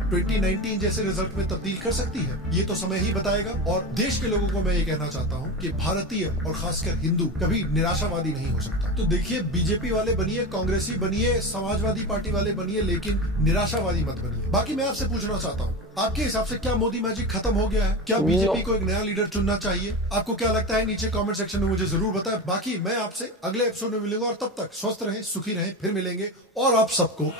2019 जैसे रिजल्ट में तब्दील कर सकती है? ये तो समय ही बताएगा। और देश के लोगों को मैं ये कहना चाहता हूँ कि भारतीय और खासकर हिंदू कभी निराशावादी नहीं हो सकता। तो देखिए, बीजेपी वाले बनिए, कांग्रेसी बनिए, समाजवादी पार्टी वाले बनिए, लेकिन निराशावादी मत बनिए। बाकी मैं आपसे पूछना चाहता हूँ, आपके हिसाब से क्या मोदी मैजिक खत्म हो गया है? क्या बीजेपी को एक नया लीडर चुनना चाहिए? आपको क्या लगता है? नीचे कमेंट सेक्शन में मुझे जरूर बताएं। बाकी मैं आपसे अगले एपिसोड में मिलूंगा और तब तक स्वस्थ रहें, सुखी रहें, फिर मिलेंगे। और आप सबको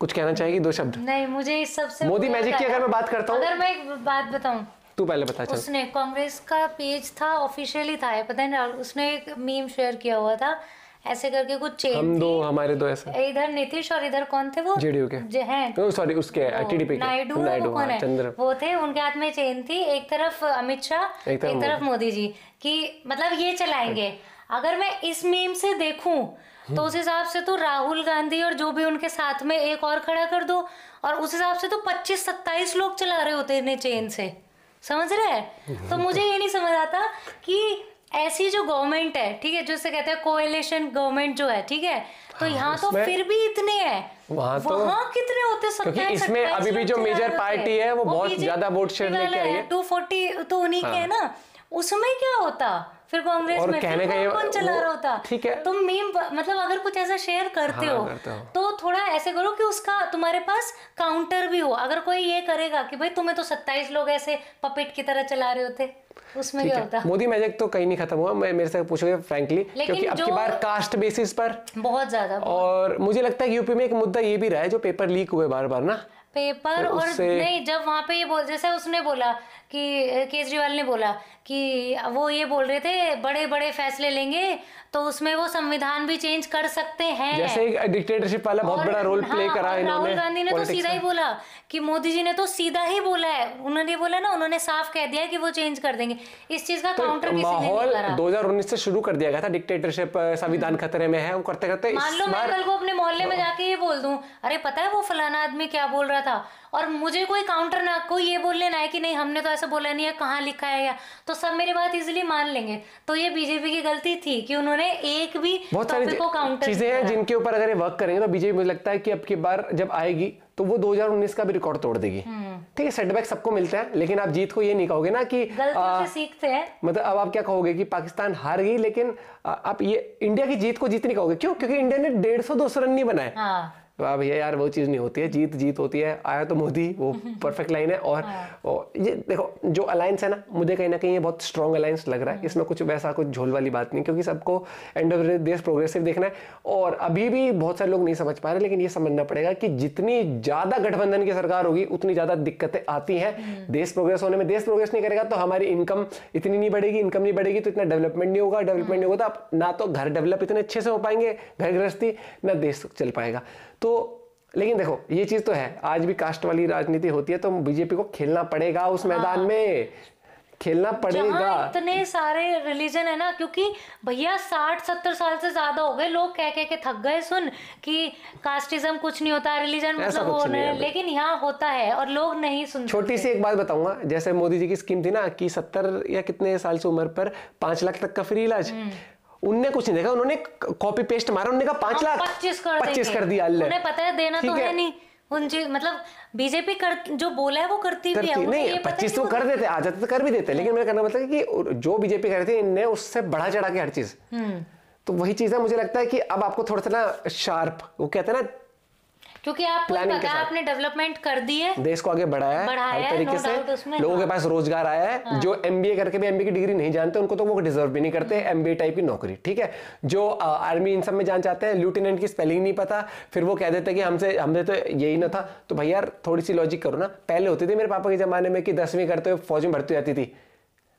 कुछ कहना चाहेगी? 2 शब्द। नहीं, मुझे इस सबसे मोदी मैजिक की अगर मैं बात करता हूँ, अगर मैं एक बात बताऊं, तू पहले बता। चल। उसने कांग्रेस का पेज था, ऑफिशियली था, पता नहीं, उसने एक मीम शेयर किया हुआ था ऐसे करके, कुछ चेन हमारे दो ऐसे, इधर नीतीश और इधर कौन थे वो, जेडीयू के हैं, सॉरी उसके टीडीपी के नायडू कौन है, वो थे, उनके हाथ में चेन थी, एक तरफ अमित शाह, एक तरफ मोदी जी, कि मतलब ये चलाएंगे। अगर मैं इस मीम से देखूं तो उस हिसाब से तो राहुल गांधी और जो भी उनके साथ में एक और खड़ा कर दो, और उस हिसाब से तो 25-27 लोग चला रहे होते हैं चेन से, समझ रहे हैं? तो मुझे ये नहीं समझ आता कि ऐसी जो गवर्नमेंट है, ठीक है, जिसे कहते हैं कोएलिशन गवर्नमेंट जो है, ठीक है, तो यहाँ तो फिर भी इतने हैं, वहाँ कितने होते? 27 इसमें अभी भी जो मेजर पार्टी है वो बहुत ज्यादा वोट शेयर लेके आई है, 240 तो उन्हीं के है ना। उसमें क्या होता फिर कांग्रेस में, कहने का कौन चला रहा होता? ठीक है, तुम मीम मतलब अगर कुछ ऐसा शेयर करते हो तो थोड़ा ऐसे करो कि उसका तुम्हारे पास काउंटर भी हो। अगर कोई ये करेगा कि भाई तुम्हें तो 27 लोग ऐसे पपेट की तरह चला रहे होते, उसमें क्या होता? मोदी मैजिक तो कहीं नहीं खत्म हुआ, मैं मेरे से पूछोगे फ्रैंकली, क्योंकि अब की बार कास्ट बेसिस पर बहुत ज्यादा, और मुझे लगता है कि यूपी में एक मुद्दा ये भी रहा है, जो पेपर लीक हुए बार बार ना, पेपर और नहीं, जब वहाँ पे ये जैसे उसने बोला कि केजरीवाल ने बोला कि वो ये बोल रहे थे बड़े बड़े फैसले लेंगे तो उसमें वो संविधान भी चेंज कर सकते हैं, जैसे एक डिक्टेटरशिप वाला बहुत बड़ा रोल प्ले करा है इन्होंने। राहुल गांधी ने तो सीधा ही बोला कि मोदी जी ने तो सीधा ही बोला है, उन्होंने बोला ना, उन्होंने साफ कह दिया कि वो चेंज कर देंगे। इस चीज का काउंटर किसी ने नहीं करा। 2019 से शुरू कर दिया गया था, डिक्टेटरशिप संविधान खतरे में है, वो करते करते मान लो मैं कल को अपने मोहल्ले में जाके ये बोल दूं, अरे पता है वो फलाना आदमी क्या बोल रहा था, और मुझे कोई काउंटर ना, कोई ये बोल लेना है कि नहीं हमने तो ऐसा बोला नहीं है, कहाँ लिखा है, या तो सब मेरी बात इजीली मान लेंगे। तो ये बीजेपी की गलती थी कि उन्होंने एक भी टॉपिक को काउंटर चीजें हैं जिनके ऊपर अगर वर्क करेंगे तो बीजेपी मुझे लगता है कि अब की बार जब आएगी तो वो 2019 का भी रिकॉर्ड तोड़ देगी। ठीक है, सेटबैक सबको मिलते हैं, लेकिन आप जीत को ये नहीं कहोगे ना कि गलतियों से सीखते हैं। मतलब अब आप क्या कहोगे कि पाकिस्तान हार गई, लेकिन आप ये इंडिया की जीत को जीत नहीं कहोगे। क्यों? क्योंकि इंडिया ने 150-200 रन नहीं बनाए। वाह भैया यार, वो चीज़ नहीं होती है, जीत जीत होती है। आया तो मोदी, वो परफेक्ट लाइन है। और ये देखो जो अलायंस है ना, मुझे कहीं ना कहीं ये बहुत स्ट्रॉन्ग अलायंस लग रहा है। इसमें कुछ वैसा कुछ झोल वाली बात नहीं, क्योंकि सबको एंड ऑफ देश प्रोग्रेसिव देखना है। और अभी भी बहुत सारे लोग नहीं समझ पा रहे, लेकिन ये समझना पड़ेगा कि जितनी ज़्यादा गठबंधन की सरकार होगी उतनी ज़्यादा दिक्कतें आती हैं देश प्रोग्रेस होने में। देश प्रोग्रेस नहीं करेगा तो हमारी इनकम इतनी नहीं बढ़ेगी, इनकम नहीं बढ़ेगी तो इतना डेवलपमेंट नहीं होगा, डेवलपमेंट नहीं होगा तो ना तो घर डेवलप इतने अच्छे से हो पाएंगे, घर गृहस्थी, ना देश चल पाएगा। तो लेकिन देखो ये चीज तो है, आज भी कास्ट वाली राजनीति होती है, तो बीजेपी को खेलना पड़ेगा उस मैदान में, खेलना पड़ेगा। इतने सारे रिलीजन है ना, क्योंकि भैया 60-70 साल से ज्यादा हो गए, लोग कह के थक गए सुन कि कास्टिज्म कुछ नहीं होता, रिलीजन मतलब वो नहीं, लेकिन यहाँ होता है और लोग नहीं सुनते। छोटी सी एक बात बताऊंगा, जैसे मोदी जी की स्कीम थी ना कि 70 या कितने साल से उम्र पर 5 लाख तक का फ्री इलाज, उनने कुछ नहीं देखा, उन्होंने कॉपी पेस्ट मारा, उन्होंने कहा 5 लाख 25 कर दिया। उन्हें पता है देना तो है नहीं, मतलब बीजेपी जो बोला है वो करती भी है। नहीं 25 तो कर देते, आ जाते तो कर भी देते, लेकिन मेरा कहना मतलब है कि जो बीजेपी कर रही थी इनने उससे बढ़ा चढ़ा के हर चीज, तो वही चीज है। मुझे लगता है कि अब आपको थोड़ा सा ना शार्प, वो कहते हैं ना, क्योंकि आपको पता है आपने डेवलपमेंट कर दी है, देश को आगे बढ़ाया है हर तरीके से, लोगों के पास रोजगार आया है। जो एमबीए करके भी एमबीए की डिग्री नहीं जानते उनको तो वो डिजर्व भी नहीं करते एमबीए टाइप की नौकरी, ठीक है। जो आर्मी इन सब में जान चाहते हैं, लेफ्टिनेंट की स्पेलिंग नहीं पता, फिर वो कह देते कि हमने तो यही ना था। तो भैया थोड़ी सी लॉजिक करो ना। पहले होती थी मेरे पापा के जमाने में कि 10वीं करते हुए फौज में भर्ती हो जाती थी,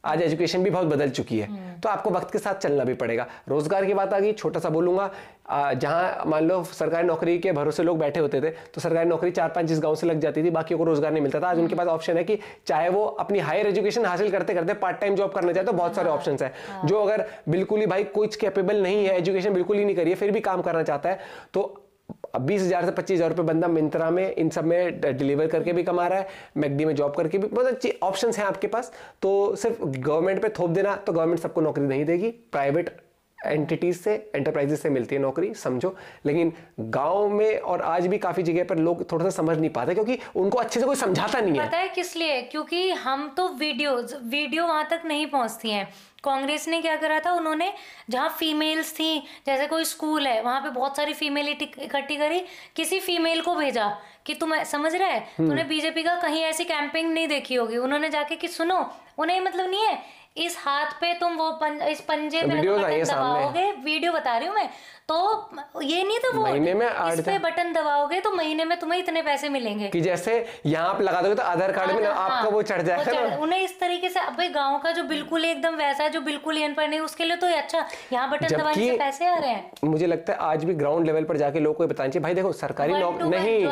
आज एजुकेशन भी बहुत बदल चुकी है, तो आपको वक्त के साथ चलना भी पड़ेगा। रोजगार की बात आ गई, छोटा सा बोलूंगा, जहां मान लो सरकारी नौकरी के भरोसे लोग बैठे होते थे, तो सरकारी नौकरी 4-5 जिस गांव से लग जाती थी, बाकी को रोजगार नहीं मिलता था। आज उनके पास ऑप्शन है कि चाहे वो अपनी हायर एजुकेशन हासिल करते करते पार्ट टाइम जॉब करना चाहे तो बहुत सारे ऑप्शंस है। जो अगर बिल्कुल ही भाई कुछ कैपेबल नहीं है, एजुकेशन बिल्कुल ही नहीं करी है, फिर भी काम करना चाहता है, तो 20,000 से 25,000 रुपए बंदा मिंत्रा में इन सब में डिलीवर करके भी कमा रहा है, मैकडी में जॉब करके भी, बहुत अच्छी ऑप्शंस हैं आपके पास। तो सिर्फ गवर्नमेंट पे थोप देना, तो गवर्नमेंट सबको नौकरी नहीं देगी, प्राइवेट एंटिटीज से, एंटरप्राइजेस से मिलती है नौकरी, समझो। लेकिन गांव में और आज भी काफी जगह पर लोग थोड़ा सा समझ नहीं पाते, क्योंकि उनको अच्छे से कोई समझाता नहीं है। पता है किस लिए? क्योंकि हम तो वीडियो वहां तक नहीं पहुंचती हैं। कांग्रेस ने क्या करा था, उन्होंने जहाँ फीमेल्स थी, जैसे कोई स्कूल है वहां पे बहुत सारी फीमेल इकट्ठी करी, किसी फीमेल को भेजा कि तुम समझ रहे है, तूने बीजेपी का कहीं ऐसी कैंपेन नहीं देखी होगी, उन्होंने जाके कि सुनो, उन्हें मतलब नहीं है इस हाथ पे तुम वो इस पंजे पे बटन दबाओगे, वीडियो बता रही हूँ मैं, तो ये नहीं तो वो महीने में इस पे बटन दबाओगे तो महीने में तुम्हें इतने पैसे मिलेंगे, कि जैसे यहाँ आप लगा दोगे तो आधार कार्ड में आपका वो चढ़ जाएगा। उन्हें इस तरीके से, अब गाँव का जो बिल्कुल एकदम वैसा है, जो बिल्कुल ही अनपढ़ नहीं, उसके लिए तो अच्छा यहाँ बटन दबाने से पैसे आ रहे हैं। मुझे लगता है आज भी ग्राउंड लेवल पर जाके लोगों को बताना चाहिए, भाई देखो सरकारी नौकरी नहीं,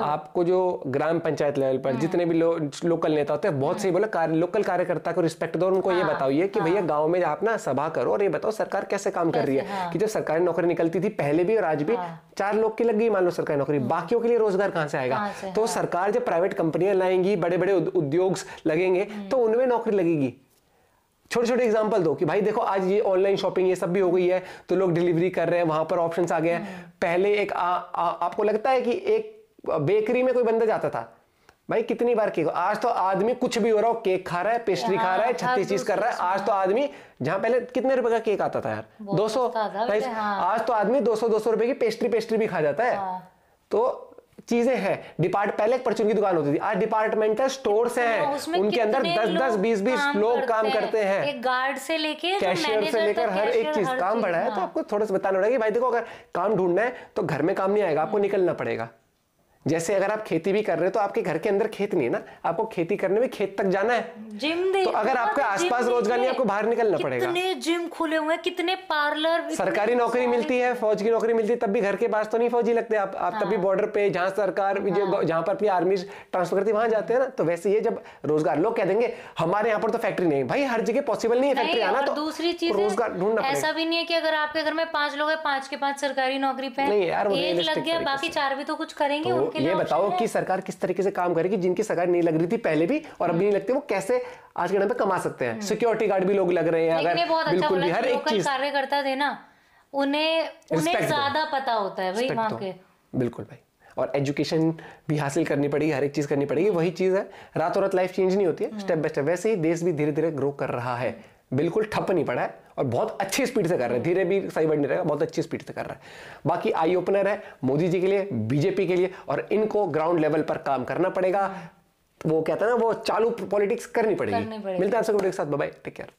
आपको जो ग्राम पंचायत लेवल पर जितने भी लोकल नेता होते हैं, बहुत सही बोला, लोकल कार्यकर्ता को रिस्पेक्ट दो, उनको ये बताइए कि भैया गांव में आप ना सभा करो और ये बताओ सरकार कैसे काम कर रही है। कि जब सरकारी नौकरी निकलती थी पहले भी और आज भी 4 लोग की लग गई मान लो सरकारी नौकरी, बाकियों के लिए रोजगार कहां से आएगा? तो सरकार जब प्राइवेट कंपनियां लाएंगी, बड़े बड़े उद्योग लगेंगे, तो उनमें नौकरी लगेगी। छोटे छोटे एग्जांपल दो कि भाई देखो आज ये ऑनलाइन शॉपिंग ये सब भी हो गई है, तो लोग डिलीवरी कर रहे हैं, वहां पर ऑप्शंस आ गए हैं। पहले एक आपको लगता है कि एक बेकरी में कोई बंदा जाता था, भाई कितनी बार केक, आज तो आदमी कुछ भी हो रहा हो, केक खा रहा है, पेस्ट्री खा रहा है, 36 चीज कर रहा है। आज तो आदमी, जहां पहले कितने रुपए का केक आता था यार, 200, आज तो आदमी 200 रुपए की पेस्ट्री भी खा जाता है। तो चीजें हैं, पहले एक परचून की दुकान होती थी, आज डिपार्टमेंटल स्टोर्स हैं, उनके अंदर 10-10, 20-20 लोग काम करते हैं, एक गार्ड से लेके कैशियर से लेकर हर एक चीज काम बढ़ा है। तो आपको थोड़ा सा बताना पड़ेगा कि भाई देखो अगर काम ढूंढना है तो घर में काम नहीं आएगा, आपको निकलना पड़ेगा। जैसे अगर आप खेती भी कर रहे हो तो आपके घर के अंदर खेत नहीं है ना, आपको खेती करने में खेत तक जाना है, तो अगर आपके आसपास रोजगार नहीं, आपको बाहर निकलना पड़ेगा। कितने जिम खुले हुए हैं, कितने पार्लर, सरकारी नौकरी मिलती है, फौज की नौकरी मिलती है, तब भी घर के पास तो नहीं फौजी लगते आप तब भी बॉर्डर पे, जहां सरकार जहां पर अपनी आर्मी ट्रांसफर करती है वहां जाते हैं ना। तो वैसे ये जब रोजगार, लोग कह देंगे हमारे यहाँ पर तो फैक्ट्री नहीं, भाई हर जगह पॉसिबल नहीं है फैक्ट्री आना, तो दूसरी चीज रोजगार ढूंढना पड़ेगा। ऐसा भी नहीं है कि अगर आपके घर में 5 लोग हैं, 5 के 5 सरकारी नौकरी पे, एक लग गया, बाकी 4 भी तो कुछ करेंगे। उनके लिए ये बताओ कि सरकार किस तरीके से काम करेगी, जिनकी सरकार नहीं लग रही थी पहले भी और अभी नहीं लगती, वो कैसे आज के टाइम पे कमा सकते हैं। सिक्योरिटी गार्ड भी लोग लग रहे हैं, अगर बिल्कुल भी हर एक चीज कार्यकर्ता थे ना, उन्हें ज्यादा पता होता है भाई वहां के। बिल्कुल भाई, और एजुकेशन भी हासिल करनी पड़ेगी, हर एक चीज करनी पड़ेगी। वही चीज है, रातों रात लाइफ चेंज नहीं होती है, स्टेप बाय स्टेप। वैसे ही देश भी धीरे धीरे ग्रो कर रहा है, बिल्कुल ठप नहीं पड़ा है और बहुत अच्छी स्पीड से कर रहा है, धीरे भी सही वर्ड नहीं रहेगा, बहुत अच्छी स्पीड से कर रहा है। बाकी आई ओपनर है मोदी जी के लिए, बीजेपी के लिए, और इनको ग्राउंड लेवल पर काम करना पड़ेगा। वो कहता है ना, वो चालू पॉलिटिक्स करनी पड़ेगी। मिलते हैं आपसे एक साथ, बाय बाय, टेक केयर।